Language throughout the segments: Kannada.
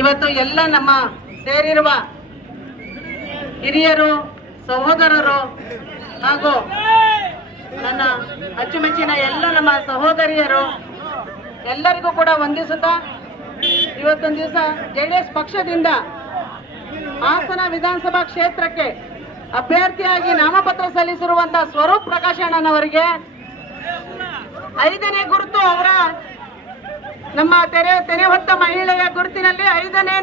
ಇವತ್ತು ಎಲ್ಲ ನಮ್ಮ ಸೇರಿರುವ ಹಿರಿಯರು, ಸಹೋದರರು ಹಾಗೂ ನನ್ನ ಅಚ್ಚುಮೆಚ್ಚಿನ ಎಲ್ಲ ನಮ್ಮ ಸಹೋದರಿಯರು, ಎಲ್ಲರಿಗೂ ಕೂಡ ವಂದಿಸುತ್ತಾ ಇವತ್ತೊಂದು ದಿವಸ ಜೆ ಡಿ ಎಸ್ ಪಕ್ಷದಿಂದ ಹಾಸನ ವಿಧಾನಸಭಾ ಕ್ಷೇತ್ರಕ್ಕೆ ಅಭ್ಯರ್ಥಿಯಾಗಿ ನಾಮಪತ್ರ ಸಲ್ಲಿಸಿರುವಂತಹ ಸ್ವರೂಪ್ ಪ್ರಕಾಶ್ ಅಣ್ಣನವರಿಗೆ ಐದನೇ ಗುರುತು ಅವರ ನಮ್ಮ ತೆರೆ ತೆರೆ ಹೊತ್ತ ಮಹಿಳೆಯ ಗುರುತಿನಲ್ಲಿ ಐದನೇ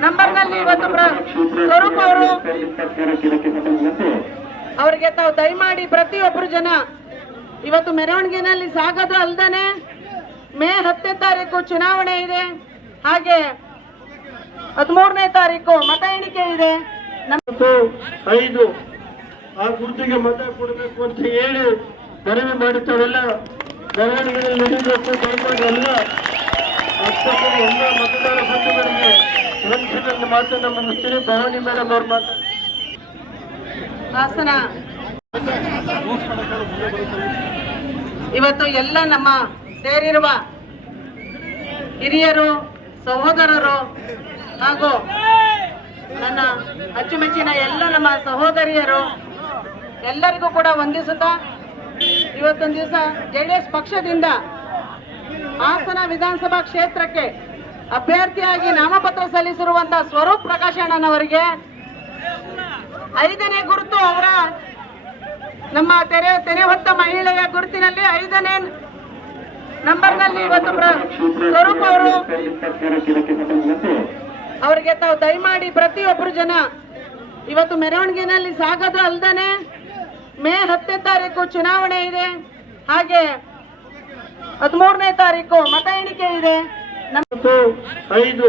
ನಂಬರ್ನಲ್ಲಿ ಇವತ್ತು ಸ್ವರೂಪ ಅವರು ಅವರಿಗೆ ತಾವು ದಯಮಾಡಿ ಪ್ರತಿಯೊಬ್ಬರು ಜನ ಇವತ್ತು ಮೆರವಣಿಗೆನಲ್ಲಿ ಸಾಗೋದು ಅಲ್ದನೆ ಮೇ ಹತ್ತನೇ ತಾರೀಕು ಚುನಾವಣೆ ಇದೆ. ಹಾಗೆ ಹದಿಮೂರನೇ ತಾರೀಕು ಮತ ಎಣಿಕೆ ಇದೆ. ಐದು ಆ ಗುರುತಿಗೆ ಮತ ಕೊಡಬೇಕು ಅಂತ ಹೇಳಿ ಮನವಿ ಮಾಡುತ್ತಾವೆಲ್ಲ ಮೆರವಣಿಗೆಯಲ್ಲಿ ನಡೀಬೇಕು ದಯಮಾಡಿ ಎಲ್ಲ ಅಷ್ಟೊಂದು ಎಲ್ಲ ಮತದಾರ ಬಂಧುಗಳಿಗೆ ಒಂದು ಮಾತನ್ನು ಮುಗಿಸ್ತೀನಿ ಭವಾನಿ ಮೇಡಮ್ ಅವ್ರ ಮಾತು. ಹಾಸನ. ಇವತ್ತು ಎಲ್ಲ ನಮ್ಮ ಸೇರಿರುವ ಹಿರಿಯರು, ಸಹೋದರರು ಹಾಗೂ ನನ್ನ ಅಚ್ಚುಮೆಚ್ಚಿನ ಎಲ್ಲ ನಮ್ಮ ಸಹೋದರಿಯರು ಎಲ್ಲರಿಗೂ ಕೂಡ ವಂದಿಸುತ್ತಾ ಇವತ್ತೊಂದು ದಿವಸ ಜೆ ಡಿ ಎಸ್ ಪಕ್ಷದಿಂದ ಹಾಸನ ವಿಧಾನಸಭಾ ಕ್ಷೇತ್ರಕ್ಕೆ ಅಭ್ಯರ್ಥಿಯಾಗಿ ನಾಮಪತ್ರ ಸಲ್ಲಿಸಿರುವಂತಹ ಸ್ವರೂಪ್ ಪ್ರಕಾಶ್ ಅಣ್ಣನವರಿಗೆ ಐದನೇ ಗುರುತು ಅವರ ನಮ್ಮ ತೆರೆ ತೆರೆ ಹೊತ್ತ ಮಹಿಳೆಯ ಗುರುತಿನಲ್ಲಿ ಐದನೇ ನಂಬರ್ನಲ್ಲಿ ಇವತ್ತು ಸ್ವರೂಪ್ ಅವರು ಅವರಿಗೆ ತಾವು ದಯಮಾಡಿ ಪ್ರತಿಯೊಬ್ಬರು ಜನ ಇವತ್ತು ಮೆರವಣಿಗೆನಲ್ಲಿ ಸಾಗೋದು ಅಲ್ದೇನೆ ಮೇ ಹತ್ತನೇ ತಾರೀಕು ಚುನಾವಣೆ ಇದೆ. ಹಾಗೆ ಹದಿಮೂರನೇ ತಾರೀಕು ಮತ ಎಣಿಕೆ ಇದೆ. ಐದು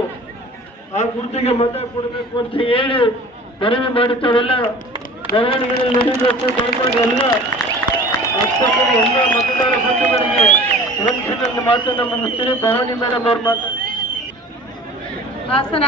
ಆ ಗುರುತಿಗೆ ಮತ ಕೊಡಬೇಕು ಅಂತ ಹೇಳಿ ಮನವಿ ಮಾಡುತ್ತವೆಲ್ಲ ಮೆರವಣಿಗೆಯಲ್ಲಿ ನಡೀಬೇಕು ಎಲ್ಲ ಅಷ್ಟೊಂದು ಎಲ್ಲ ಮತದಾರ ಬಂಧುಗಳಿಗೆ ಒಂದು ಮಾತನ್ನ ಮುಗಿಸ್ತೀನಿ ಭವಾನಿ ಮೇಡಮ್ ಅವ್ರ ಮಾತು. ಹಾಸನ